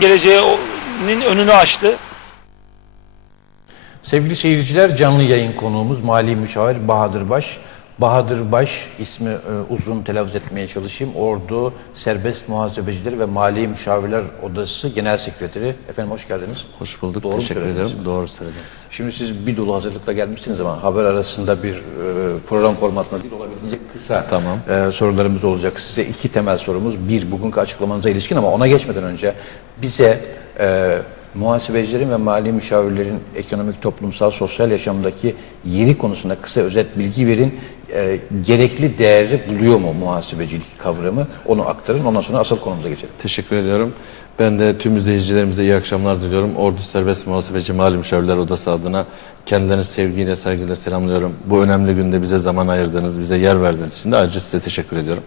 geleceğinin önünü açtı. Sevgili seyirciler canlı yayın konuğumuz Mali Müşavir Bahadır Baş. Bahadır Baş ismi e, uzun telaffuz etmeye çalışayım. Ordu Serbest Muhasebeciler ve Mali Müşavirler Odası Genel Sekreteri. Efendim hoş geldiniz. Hoş bulduk. Doğru Teşekkür ederim. Doğru söylediniz. Şimdi siz bir dolu hazırlıkla gelmiştiniz ama haber arasında bir e, program formatında değil olabildiğince kısa Tamam. e, sorularımız olacak. Size iki temel sorumuz. Bir bugünkü açıklamanıza ilişkin ama ona geçmeden önce bize e, muhasebecilerin ve mali müşavirlerin ekonomik, toplumsal, sosyal yaşamdaki yeri konusunda kısa özet bilgi verin. E, gerekli değeri buluyor mu muhasebecilik kavramı? Onu aktarın. Ondan sonra asıl konumuza geçelim. Teşekkür ediyorum. Ben de tüm izleyicilerimize iyi akşamlar diliyorum. Ordu Serbest Muhasebeci Mali Müşavirler Odası adına kendilerini sevgiyle, saygıyla selamlıyorum. Bu önemli günde bize zaman ayırdığınız, bize yer verdiğiniz için de ayrıca size teşekkür ediyorum.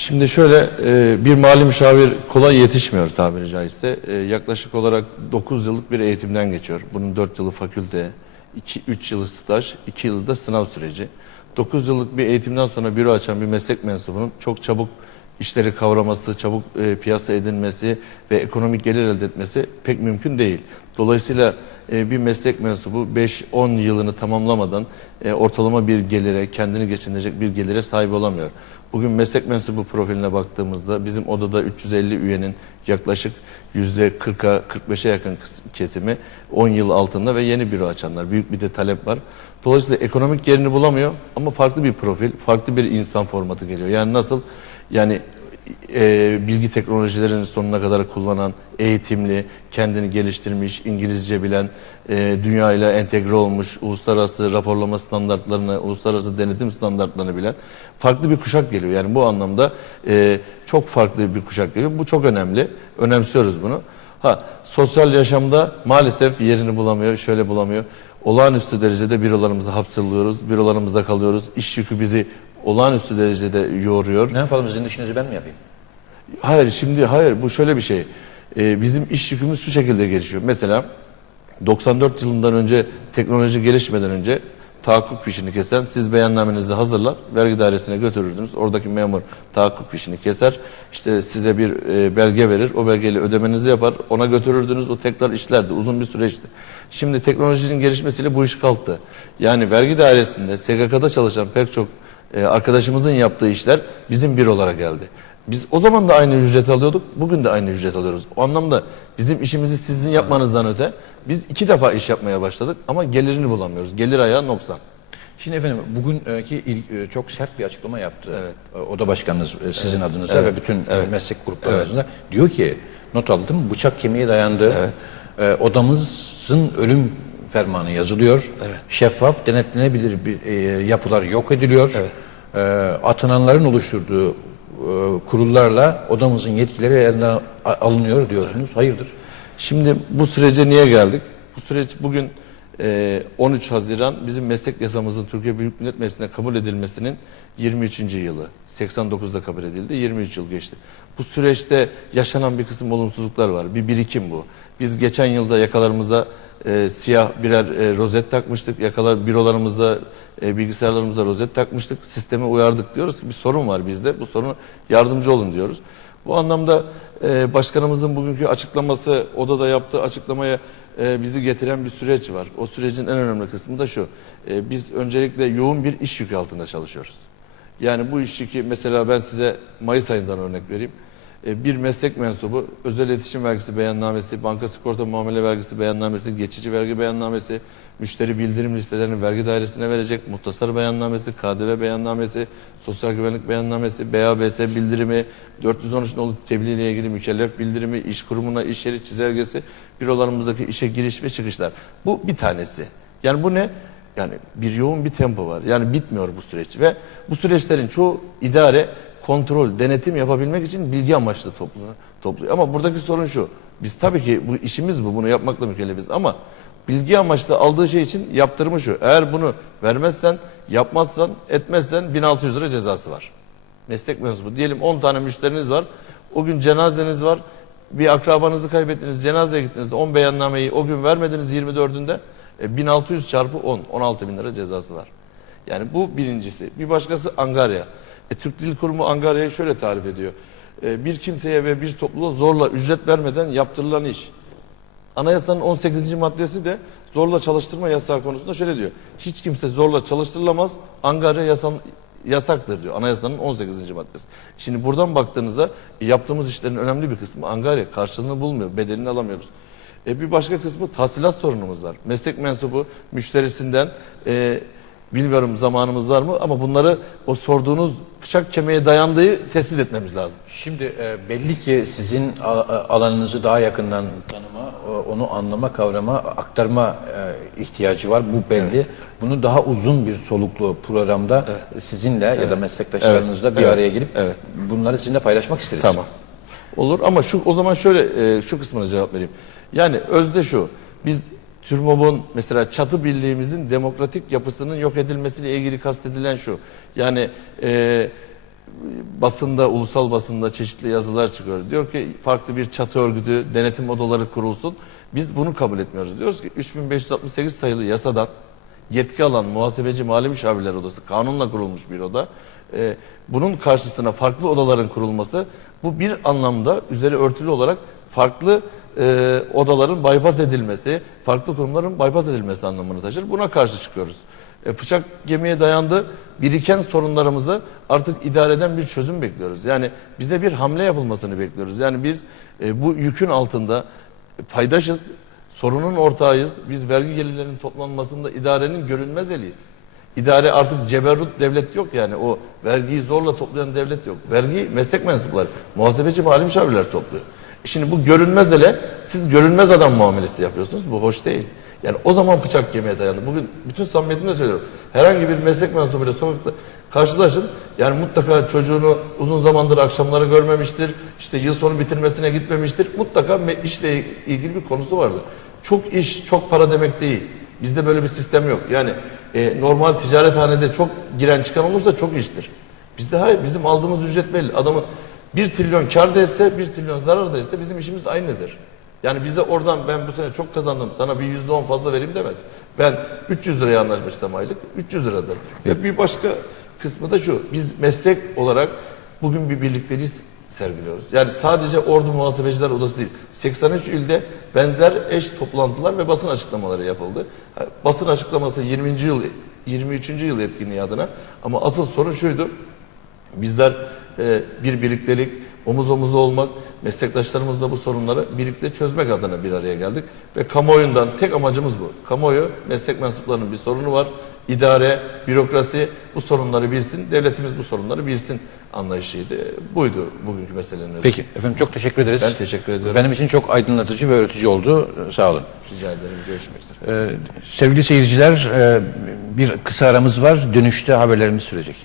Şimdi şöyle e, bir mali müşavir kolay yetişmiyor tabiri caizse. E, yaklaşık olarak 9 yıllık bir eğitimden geçiyor. Bunun 4 yılı fakülte, 2-3 yılı staj, 2 yılı da sınav süreci. 9 yıllık bir eğitimden sonra büro açan bir meslek mensubunun çok çabuk işleri kavraması, çabuk e, piyasa edinmesi ve ekonomik gelir elde etmesi pek mümkün değil. Dolayısıyla e, bir meslek mensubu 5-10 yılını tamamlamadan e, ortalama bir gelire, kendini geçindirecek bir gelire sahip olamıyor. Bugün meslek mensubu profiline baktığımızda bizim odada 350 üyenin yaklaşık %40'a 45'e yakın kesimi 10 yıl altında ve yeni büro açanlar. Büyük bir de talep var. Dolayısıyla ekonomik yerini bulamıyor ama farklı bir profil, farklı bir insan formatı geliyor. Yani nasıl? Yani e, bilgi teknolojilerini sonuna kadar kullanan, eğitimli, kendini geliştirmiş, İngilizce bilen, e, dünya ile entegre olmuş, uluslararası raporlama standartlarını, uluslararası denetim standartlarını bilen farklı bir kuşak geliyor. Yani bu anlamda e, çok farklı bir kuşak geliyor. Bu çok önemli. Önemsiyoruz bunu. Ha sosyal yaşamda maalesef yerini bulamıyor, şöyle bulamıyor. Olağanüstü derecede bürolarımıza hapsoluyoruz, bürolarımızda kalıyoruz. İş yükü bizi olağanüstü derecede yoruyor. Ne yapalım sizin işinizi ben mi yapayım? Hayır şimdi hayır bu şöyle bir şey. Ee, bizim iş yükümüz şu şekilde gelişiyor. Mesela 94 yılından önce teknoloji gelişmeden önce tahakkuk fişini kesen siz beyannamenizi hazırlar vergi dairesine götürürdünüz. Oradaki memur tahakkuk fişini keser. İşte size bir e, belge verir. O belgeyle ödemenizi yapar. Ona götürürdünüz. O tekrar işlerdi. Uzun bir süreçti. Şimdi teknolojinin gelişmesiyle bu iş kalktı. Yani vergi dairesinde SGK'da çalışan pek çok e, arkadaşımızın yaptığı işler bizim bürolara geldi. Biz o zaman da aynı ücret alıyorduk, bugün de aynı ücret alıyoruz. O anlamda bizim işimizi sizin yapmanızdan öte biz iki defa iş yapmaya başladık ama gelirini bulamıyoruz. Gelir ayağı noksan. Şimdi efendim bugünkü ilk, e, çok sert bir açıklama yaptı. Evet. E, Oda başkanınız sizin adınıza Evet. ve bütün Evet. meslek grupları Evet. diyor ki not aldım bıçak kemiğe dayandı. Evet. Odamızın ölüm fermanı yazılıyor. Şeffaf denetlenebilir bir e, yapılar yok ediliyor. E, atananların oluşturduğu e, kurullarla odamızın yetkileri elinden alınıyor diyorsunuz. Hayırdır? Şimdi bu sürece niye geldik? Bu süreç bugün e, 13 Haziran bizim meslek yasamızın Türkiye Büyük Millet Meclisi'ne kabul edilmesinin 23. yılı. 89'da kabul edildi. 23 yıl geçti. Bu süreçte yaşanan bir kısım olumsuzluklar var. Bir birikim bu. Biz geçen yılda yakalarımıza e, siyah birer e, rozet takmıştık. Yakalar bürolarımızda e, bilgisayarlarımıza rozet takmıştık. Sisteme uyardık diyoruz ki bir sorun var bizde. Bu sorunu yardımcı olun diyoruz. Bu anlamda e, başkanımızın bugünkü açıklaması, odada yaptığı açıklamaya e, bizi getiren bir süreç var. O sürecin en önemli kısmı da şu. E, biz öncelikle yoğun bir iş yükü altında çalışıyoruz. Yani bu iş yükü mesela ben size Mayıs ayından örnek vereyim. E, bir meslek mensubu özel iletişim vergisi beyannamesi, banka sigorta muamele vergisi beyannamesi, geçici vergi beyannamesi, müşteri bildirim listelerini vergi dairesine verecek, muhtasar beyannamesi, KDV beyannamesi, sosyal güvenlik beyannamesi, BABS bildirimi, 413 nolu tebliğ ile ilgili mükellef bildirimi, iş kurumuna iş yeri çizelgesi, bürolarımızdaki işe giriş ve çıkışlar. Bu bir tanesi. Yani bu ne? Yani bir yoğun bir tempo var. Yani bitmiyor bu süreç ve bu süreçlerin çoğu idare kontrol, denetim yapabilmek için bilgi amaçlı topluyor. topluyor. Ama buradaki sorun şu. Biz tabii ki bu işimiz bu. Bunu yapmakla mükellefiz ama bilgi amaçlı aldığı şey için yaptırımı şu. Eğer bunu vermezsen, yapmazsan, etmezsen 1600 lira cezası var. Meslek mensubu. Diyelim 10 tane müşteriniz var. O gün cenazeniz var. Bir akrabanızı kaybettiniz. Cenazeye gittiniz. 10 beyannameyi o gün vermediniz 24'ünde. E, 1600 çarpı 10. 16 bin lira cezası var. Yani bu birincisi. Bir başkası Angarya. E, Türk Dil Kurumu Angarya'yı şöyle tarif ediyor. e, bir kimseye ve bir topluluğa zorla ücret vermeden yaptırılan iş. Anayasanın 18. maddesi de zorla çalıştırma yasağı konusunda şöyle diyor. Hiç kimse zorla çalıştırılamaz, angarya yasam, yasaktır diyor anayasanın 18. maddesi. Şimdi buradan baktığınızda e, yaptığımız işlerin önemli bir kısmı angarya karşılığını bulmuyor, bedelini alamıyoruz. E, bir başka kısmı tahsilat sorunumuz var. Meslek mensubu müşterisinden e, bilmiyorum zamanımız var mı ama bunları o sorduğunuz bıçak kemiğe dayandığı tespit etmemiz lazım. Şimdi e, belli ki sizin alanınızı daha yakından tanıma, onu anlama, kavrama, aktarma e, ihtiyacı var. Bu belli. Bunu daha uzun bir soluklu programda sizinle ya da meslektaşlarınızla bir Evet. araya gelip Evet. bunları sizinle paylaşmak isteriz. Tamam. Olur ama şu o zaman şöyle e, şu kısmına cevap vereyim. Yani özde şu. Biz TÜRMOB'un mesela çatı birliğimizin demokratik yapısının yok edilmesiyle ilgili kastedilen şu. Yani e, basında, ulusal basında çeşitli yazılar çıkıyor. Diyor ki farklı bir çatı örgütü, denetim odaları kurulsun. Biz bunu kabul etmiyoruz. Diyoruz ki 3568 sayılı yasadan yetki alan muhasebeci mali müşavirler odası kanunla kurulmuş bir oda. Ee, bunun karşısına farklı odaların kurulması bu bir anlamda üzeri örtülü olarak farklı e, odaların bypass edilmesi, farklı kurumların bypass edilmesi anlamını taşır. Buna karşı çıkıyoruz. E, bıçak gemiye dayandı. Biriken sorunlarımızı artık idare eden bir çözüm bekliyoruz. Yani bize bir hamle yapılmasını bekliyoruz. Yani biz e, bu yükün altında paydaşız, sorunun ortağıyız. Biz vergi gelirlerinin toplanmasında idarenin görünmez eliyiz. İdare artık ceberrut devlet yok yani o vergiyi zorla toplayan devlet yok. Vergi meslek mensupları, muhasebeci mali müşavirler topluyor. E Şimdi bu görünmez ele siz görünmez adam muamelesi yapıyorsunuz. Bu hoş değil. Yani o zaman bıçak yemeye dayandı. Bugün bütün samimiyetimle söylüyorum. Herhangi bir meslek mensubuyla sokakta karşılaşın. Yani mutlaka çocuğunu uzun zamandır akşamları görmemiştir. İşte yıl sonu bitirmesine gitmemiştir. Mutlaka işle ilgili bir konusu vardır. Çok iş, çok para demek değil. Bizde böyle bir sistem yok. Yani e, normal ticarethanede çok giren çıkan olursa çok iştir. Bizde hayır. Bizim aldığımız ücret belli. Adamın 1 trilyon kar etse, 1 trilyon zarar etse bizim işimiz aynıdır. Yani bize oradan ben bu sene çok kazandım sana bir yüzde on fazla vereyim demez. Ben 300 liraya anlaşmışsam aylık 300 liradır. Ve bir başka kısmı da şu. Biz meslek olarak bugün bir birlikteliği sergiliyoruz. Yani sadece Ordu Muhasebeciler Odası değil. 83 ilde benzer eş toplantılar ve basın açıklamaları yapıldı. Basın açıklaması 20. yıl 23. yıl etkinliği adına ama asıl sorun şuydu. Bizler e, bir birliktelik, omuz omuza olmak, meslektaşlarımızla bu sorunları birlikte çözmek adına bir araya geldik. Ve kamuoyundan tek amacımız bu. Kamuoyu, meslek mensuplarının bir sorunu var. İdare, bürokrasi bu sorunları bilsin, devletimiz bu sorunları bilsin anlayışıydı. Buydu bugünkü meselenin özü. Peki efendim çok teşekkür ederiz. Ben teşekkür ediyorum. Benim için çok aydınlatıcı ve öğretici oldu. Sağ olun. Rica ederim. Görüşmek üzere. Ee, sevgili seyirciler e, bir kısa aramız var. Dönüşte haberlerimiz sürecek.